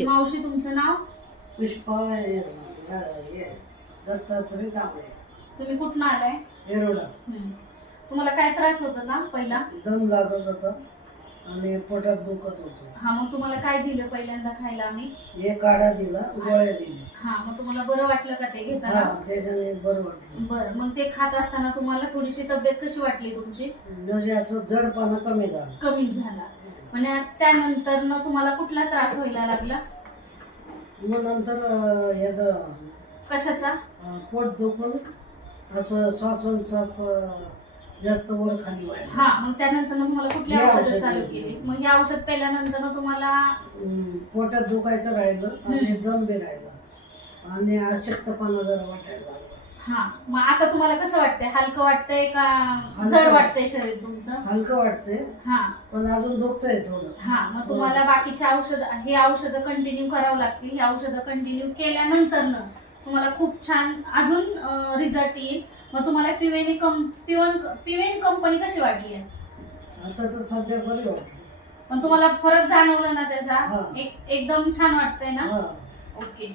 मावशी तुमचं नाव? पुष्पा दत्तात्रय जांभळे. तुम्ही कुठून आलाय? येरोडा. तुम्हाला काय त्रास होता ना पहिला? दम लागत होता आणि पोटात दुखत होतं. हा, मग तुम्हाला काय दिलं पहिल्यांदा खायला आम्ही? हे काढा दिला, गोळ्या दिल्या. हा, मग तुम्हाला बरं वाटलं का ते घेताना? हा, त्याच्याने बरं वाटलं. बरं, मग ते खात असताना तुम्हाला थोडीशी तब्येत कशी वाटली तुमची? म्हणजे असं जडपणा कमी झाला. कमी झाला. म्हणजे त्यानंतर न तुम्हाला कुठला त्रास व्हायला लागला? मग नंतर याचं कशाचा? पोट दुखून असं श्वास जास्त वर खाली व्हायला. हा, मग त्यानंतर तुम्हाला कुठली हे औषधं औषध चालू दिली. केली? मग ही औषध पेल्यानंतर तुम्हाला पोटात दुखायचं राहिलं आणि दम बी राहिला आणि अशक्तपणा जरा वाटायला लागला. हा, मग आता तुम्हाला कसं वाटतंय? हलकं वाटतंय का हलकं जड वाटतंय शरीर तुमचं? हलकं वाटतंय हा पण अजून दुखतंय थोडं. हा, मग तुम्हाला बाकीचे औषधं कंटिन्यू करावं लागतील. ही औषधं कंटिन्यू केल्यानंतर तुम्हाला खूप छान अजून रिझल्ट येईल. मग तुम्हाला पिवेन कंपनी कशी वाटली आहे? आता तर सध्या बरी वाटली. पण तुम्हाला फरक जाणवला ना त्याचा? हा. एकदम छान वाटतंय ना? हा. ओके.